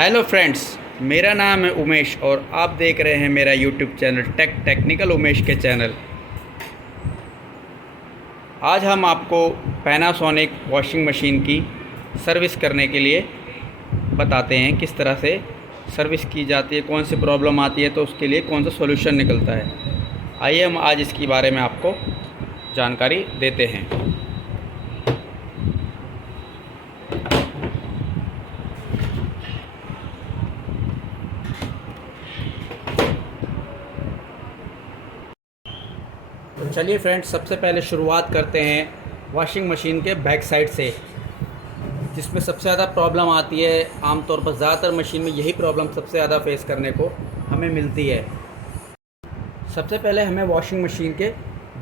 Hello friends, मेरा नाम है उमेश और आप देख रहे हैं मेरा यूट्यूब चैनल टेक्निकल उमेश के चैनल। आज हम आपको पैनासोनिक वॉशिंग मशीन की सर्विस करने के लिए बताते हैं किस तरह से सर्विस की जाती है, कौन सी प्रॉब्लम आती है तो उसके लिए कौन सा सॉल्यूशन निकलता है। आइए हम आज इसके बारे में आपको जानकारी देते हैं। तो चलिए फ्रेंड्स, सबसे पहले शुरुआत करते हैं वॉशिंग मशीन के बैक साइड से, जिसमें सबसे ज़्यादा प्रॉब्लम आती है। आमतौर पर ज़्यादातर मशीन में यही प्रॉब्लम सबसे ज़्यादा फेस करने को हमें मिलती है। सबसे पहले हमें वॉशिंग मशीन के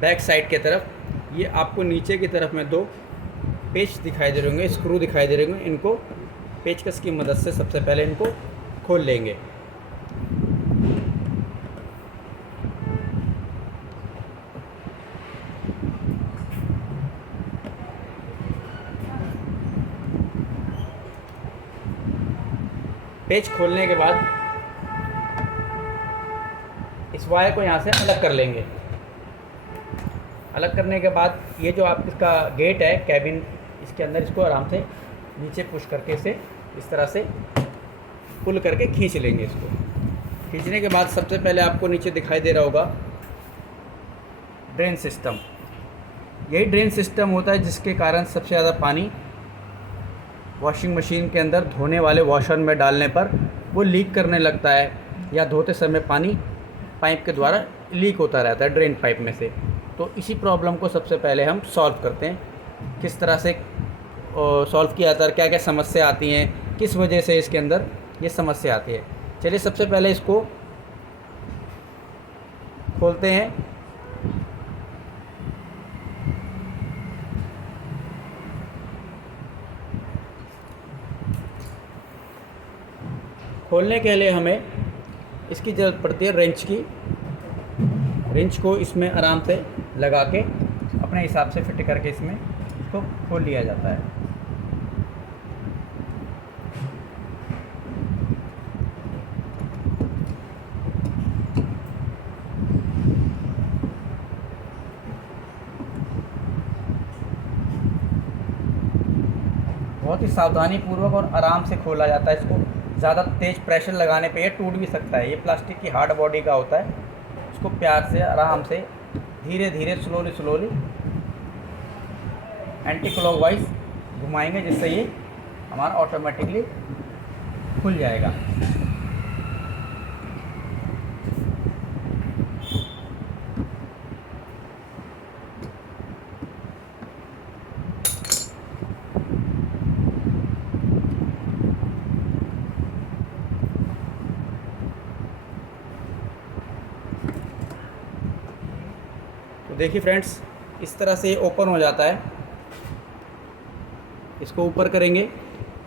बैक साइड के तरफ, ये आपको नीचे की तरफ में दो पेच दिखाई दे रहे होंगे, स्क्रू दिखाई दे रहे होंगे। इनको पेचकस की मदद से सबसे पहले इनको खोल लेंगे। पेच खोलने के बाद इस वायर को यहाँ से अलग कर लेंगे। अलग करने के बाद ये जो आप इसका गेट है कैबिन, इसके अंदर इसको आराम से नीचे पुश करके इसे इस तरह से पुल करके खींच लेंगे। इसको खींचने के बाद सबसे पहले आपको नीचे दिखाई दे रहा होगा ड्रेन सिस्टम। यही ड्रेन सिस्टम होता है जिसके कारण सबसे ज़्यादा पानी वॉशिंग मशीन के अंदर धोने वाले वॉशर में डालने पर वो लीक करने लगता है, या धोते समय पानी पाइप के द्वारा लीक होता रहता है ड्रेन पाइप में से। तो इसी प्रॉब्लम को सबसे पहले हम सॉल्व करते हैं। किस तरह से सॉल्व किया जाता है, क्या क्या समस्या आती हैं, किस वजह से इसके अंदर ये समस्या आती है। चलिए सबसे पहले इसको खोलते हैं। खोलने के लिए हमें इसकी ज़रूरत पड़ती है रेंच की। रेंच को इसमें आराम से लगा के अपने हिसाब से फिट करके इसमें इसको खोल लिया जाता है। बहुत ही सावधानी पूर्वक और आराम से खोला जाता है। इसको ज़्यादा तेज़ प्रेशर लगाने पे ये टूट भी सकता है। ये प्लास्टिक की हार्ड बॉडी का होता है। इसको प्यार से आराम से धीरे धीरे स्लोली एंटी क्लॉकवाइज घुमाएंगे, जिससे ये हमारा ऑटोमेटिकली खुल जाएगा। तो देखिए फ्रेंड्स, इस तरह से ओपन हो जाता है। इसको ऊपर करेंगे,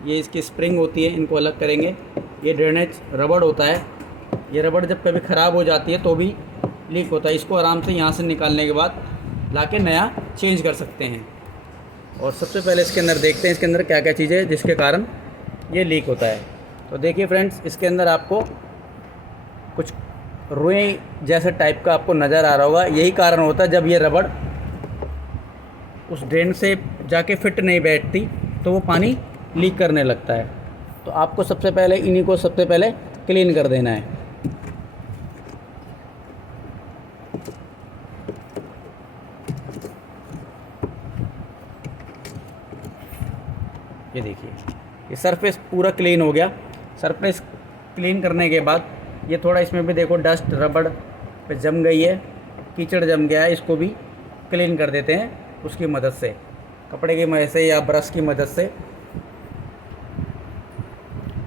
ये इसकी स्प्रिंग होती है, इनको अलग करेंगे। ये ड्रेनेज रबड़ होता है। ये रबड़ जब कभी ख़राब हो जाती है तो भी लीक होता है। इसको आराम से यहाँ से निकालने के बाद लाके नया चेंज कर सकते हैं। और सबसे पहले इसके अंदर देखते हैं इसके अंदर क्या क्या चीज़ें जिसके कारण ये लीक होता है। तो देखिए फ्रेंड्स, इसके अंदर आपको कुछ रुई जैसे टाइप का आपको नज़र आ रहा होगा। यही कारण होता है, जब ये रबड़ उस ड्रेन से जाके फिट नहीं बैठती तो वो पानी लीक करने लगता है। तो आपको सबसे पहले इन्हीं को सबसे पहले क्लीन कर देना है। ये देखिए, ये सरफेस पूरा क्लीन हो गया। सरफेस क्लीन करने के बाद ये थोड़ा इसमें भी देखो डस्ट रबड़ पे जम गई है, कीचड़ जम गया है। इसको भी क्लीन कर देते हैं उसकी मदद से, कपड़े की मदद से या ब्रश की मदद से।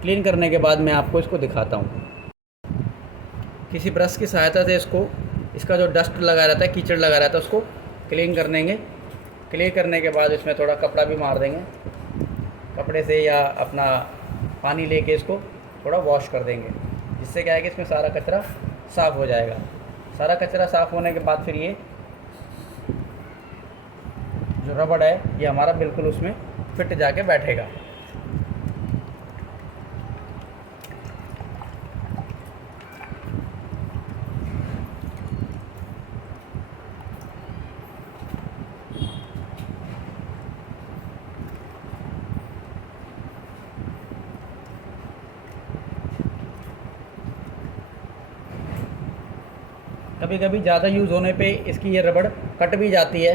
क्लीन करने के बाद मैं आपको इसको दिखाता हूँ। किसी ब्रश की सहायता से इसका जो डस्ट लगा रहता है, कीचड़ लगा रहता है, उसको क्लीन कर देंगे। क्लीन करने के बाद इसमें थोड़ा कपड़ा भी मार देंगे, कपड़े से या अपना पानी लेके इसको थोड़ा वॉश कर देंगे, जिससे क्या है कि इसमें सारा कचरा साफ़ हो जाएगा। सारा कचरा साफ़ होने के बाद फिर ये जो रबड़ है ये हमारा बिल्कुल उसमें फिट जाके बैठेगा। कभी कभी ज़्यादा यूज़ होने पे इसकी ये रबड़ कट भी जाती है,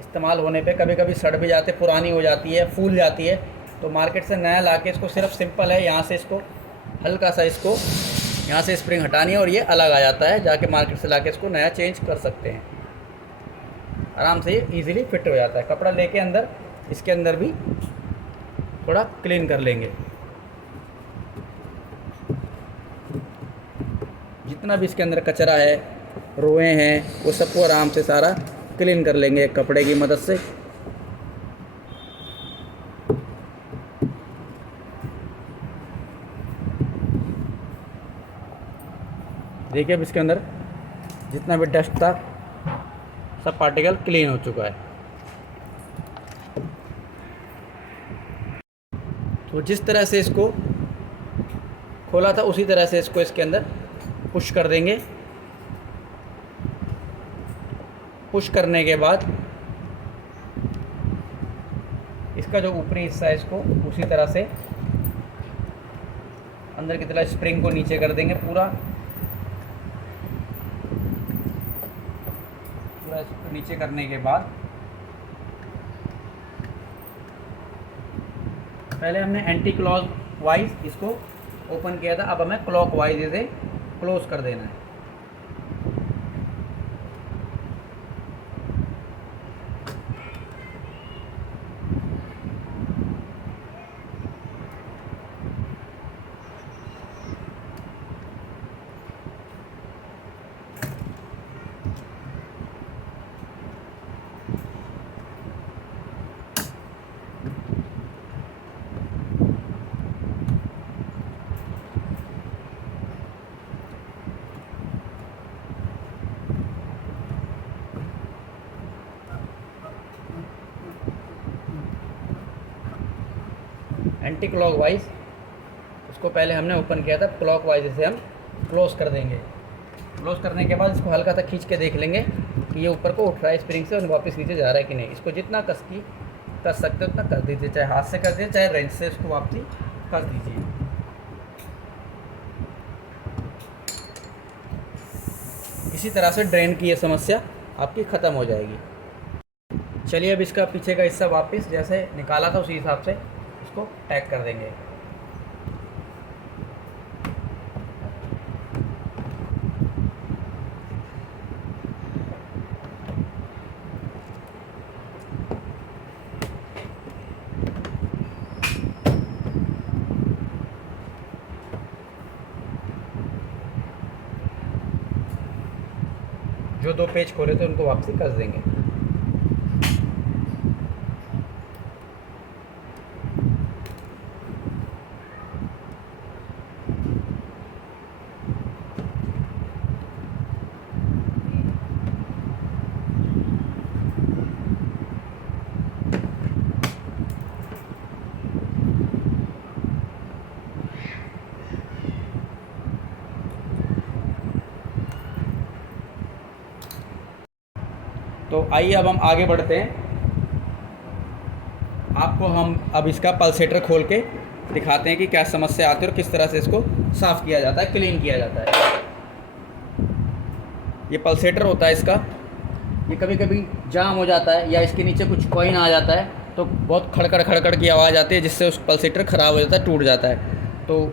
इस्तेमाल होने पे कभी कभी सड़ भी जाते, पुरानी हो जाती है, फूल जाती है। तो मार्केट से नया लाके इसको सिर्फ सिंपल है, यहाँ से इसको हल्का सा इसको यहाँ से स्प्रिंग हटानी है और ये अलग आ जाता है। जाके मार्केट से लाके इसको नया चेंज कर सकते हैं, आराम से ये ईज़िली फिट हो जाता है। कपड़ा लेके अंदर इसके अंदर भी थोड़ा क्लीन कर लेंगे, जितना भी इसके अंदर कचरा है, रोए हैं, वो सबको आराम से सारा क्लीन कर लेंगे एक कपड़े की मदद से। देखिए अब इसके अंदर जितना भी डस्ट था सब पार्टिकल क्लीन हो चुका है। तो जिस तरह से इसको खोला था उसी तरह से इसको इसके अंदर पुश कर देंगे। पुश करने के बाद इसका जो ऊपरी हिस्सा है इसको उसी तरह से अंदर की तरह स्प्रिंग को नीचे कर देंगे। पूरा इसको नीचे करने के बाद पहले हमने एंटी क्लॉक वाइज इसको ओपन किया था, अब हमें क्लॉक वाइज इसे क्लोज कर देना है। एंटी क्लॉक वाइज इसको पहले हमने ओपन किया था, क्लॉक वाइज इसे हम क्लोज कर देंगे। क्लोज करने के बाद इसको हल्का सा खींच के देख लेंगे कि ये ऊपर को उठ रहा है स्प्रिंग से और वापस नीचे जा रहा है कि नहीं। इसको जितना कर सकते हो उतना कर दीजिए, चाहे हाथ से कर दीजिए चाहे रेंच से इसको वापसी कर दीजिए। इसी तरह से ड्रेन की ये समस्या आपकी ख़त्म हो जाएगी। चलिए अब इसका पीछे का हिस्सा वापस जैसे निकाला था उसी हिसाब से इसको टैग कर देंगे। जो 2 पेज खोले थे उनको वापसी कस देंगे। तो आइए अब हम आगे बढ़ते हैं। आपको हम अब इसका पल्सेटर खोल के दिखाते हैं कि क्या समस्या आती है और किस तरह से इसको साफ़ किया जाता है, क्लीन किया जाता है। ये पल्सेटर होता है इसका, ये कभी कभी जाम हो जाता है या इसके नीचे कुछ कॉइन आ जाता है तो बहुत खड़खड़ खड़खड़ की आवाज़ आती है, जिससे उस पल्सेटर ख़राब हो जाता है, टूट जाता है। तो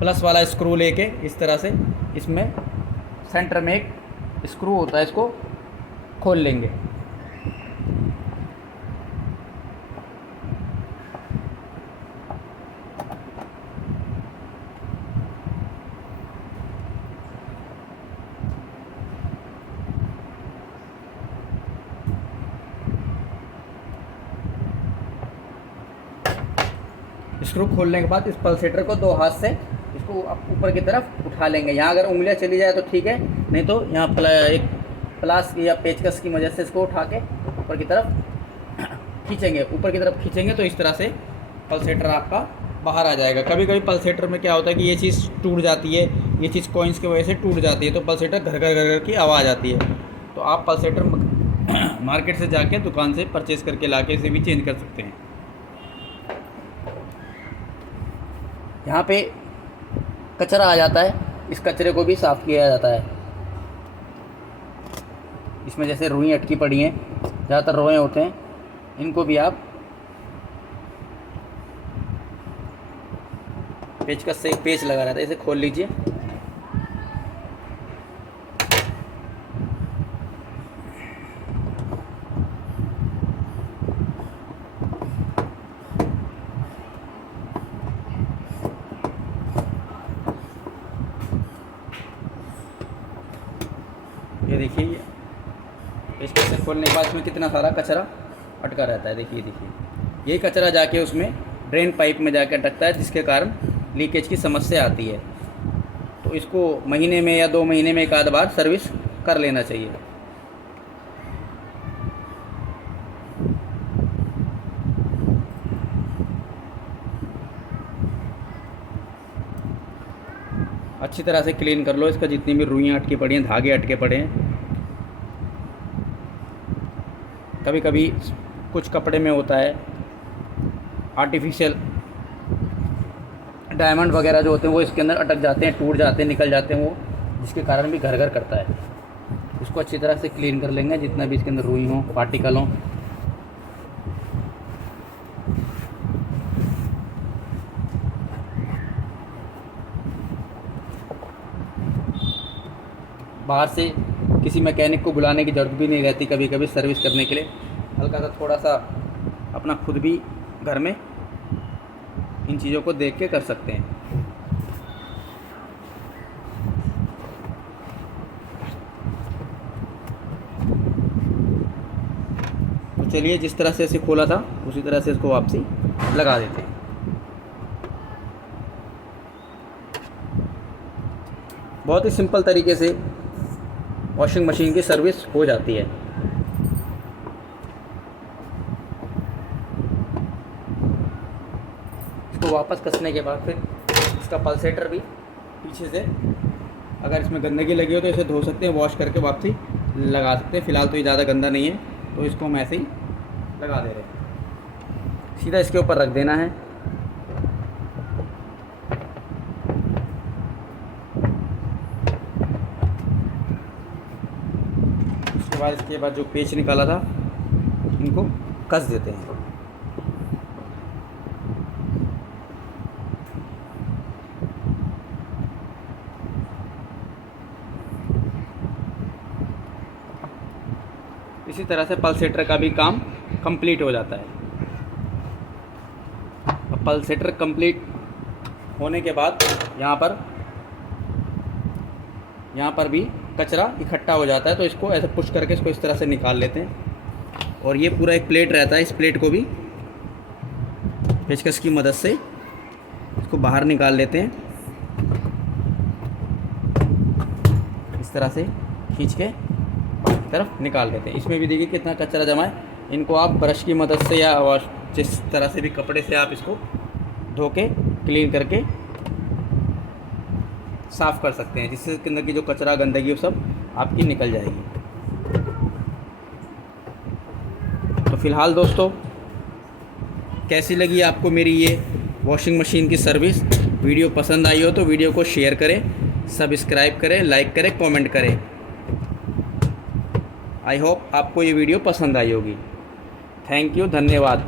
प्लस वाला स्क्रू लेके इस तरह से इसमें सेंटर में एक स्क्रू होता है, इसको खोल लेंगे। स्क्रू खोलने के बाद इस पल्सेटर को 2 हाथ से इसको ऊपर की तरफ उठा लेंगे। यहाँ अगर उंगलियाँ चली जाए तो ठीक है, नहीं तो यहाँ एक प्लास या पेचकस की मदद से इसको उठा के ऊपर की तरफ खींचेंगे। ऊपर की तरफ खींचेंगे तो इस तरह से पल्सेटर आपका बाहर आ जाएगा। कभी कभी पल्सेटर में क्या होता है कि ये चीज़ टूट जाती है, ये चीज़ कॉइन्स की वजह से टूट जाती है, तो पल्सेटर घर घर घर घर की आवाज़ आती है। तो आप पल्सेटर मार्केट से जाके दुकान से परचेज़ करके ला के इसे भी चेंज कर सकते हैं। यहाँ पे कचरा आ जाता है, इस कचरे को भी साफ़ किया जाता है। इसमें जैसे रुई अटकी पड़ी हैं, ज़्यादातर रोए होते हैं, इनको भी आप पेचकस से, पेच लगा रहता है, इसे खोल लीजिए। ये देखिए, पेचकस से खोलने के बाद इसमें कितना सारा कचरा अटका रहता है। देखिए ये कचरा जाके उसमें ड्रेन पाइप में जाके अटकता है, जिसके कारण लीकेज की समस्या आती है। तो इसको महीने में या 2 महीने में एक आध बार सर्विस कर लेना चाहिए। अच्छी तरह से क्लीन कर लो इसका, जितनी भी रुइयाँ अटकी पड़ी हैं, धागे अटके पड़े हैं। कभी कभी कुछ कपड़े में होता है आर्टिफिशियल डायमंड वगैरह जो होते हैं, वो इसके अंदर अटक जाते हैं, टूट जाते हैं, निकल जाते हैं वो, जिसके कारण भी घर घर करता है। उसको अच्छी तरह से क्लीन कर लेंगे, जितना भी इसके अंदर रुई हो, पार्टिकल हो। बाहर से किसी मैकेनिक को बुलाने की ज़रूरत भी नहीं रहती कभी कभी सर्विस करने के लिए। हल्का सा थोड़ा सा अपना खुद भी घर में इन चीज़ों को देख के कर सकते हैं। तो चलिए, जिस तरह से इसे खोला था उसी तरह से इसको वापसी लगा देते हैं। बहुत ही सिंपल तरीके से वॉशिंग मशीन की सर्विस हो जाती है। इसको वापस कसने के बाद फिर इसका पल्सेटर भी पीछे से, अगर इसमें गंदगी लगी हो तो इसे धो सकते हैं, वॉश करके वापसी लगा सकते हैं। फ़िलहाल तो ये ज़्यादा गंदा नहीं है, तो इसको हम ऐसे ही लगा दे रहे हैं। सीधा इसके ऊपर रख देना है। उसके बाद इसके बाद जो पेच निकाला था, इनको कस देते हैं। इसी तरह से पल्सेटर का भी काम कंप्लीट हो जाता है। अब पल्सेटर कंप्लीट होने के बाद यहाँ पर भी कचरा इकट्ठा हो जाता है, तो इसको ऐसे पुश करके इसको इस तरह से निकाल लेते हैं। और ये पूरा एक प्लेट रहता है, इस प्लेट को भी पेचकस की मदद से इसको बाहर निकाल लेते हैं। इस तरह से खींच के तरफ निकाल देते हैं। इसमें भी देखिए कितना कचरा जमा है। इनको आप ब्रश की मदद से या जिस तरह से भी कपड़े से आप इसको धो के क्लीन करके साफ़ कर सकते हैं, जिससे इसके अंदर की जो कचरा गंदगी वो सब आपकी निकल जाएगी। तो फ़िलहाल दोस्तों, कैसी लगी आपको मेरी ये वॉशिंग मशीन की सर्विस? वीडियो पसंद आई हो तो वीडियो को शेयर करें, सब्सक्राइब करें, लाइक करें, कमेंट करें। आई होप आपको ये वीडियो पसंद आई होगी। थैंक यू, धन्यवाद।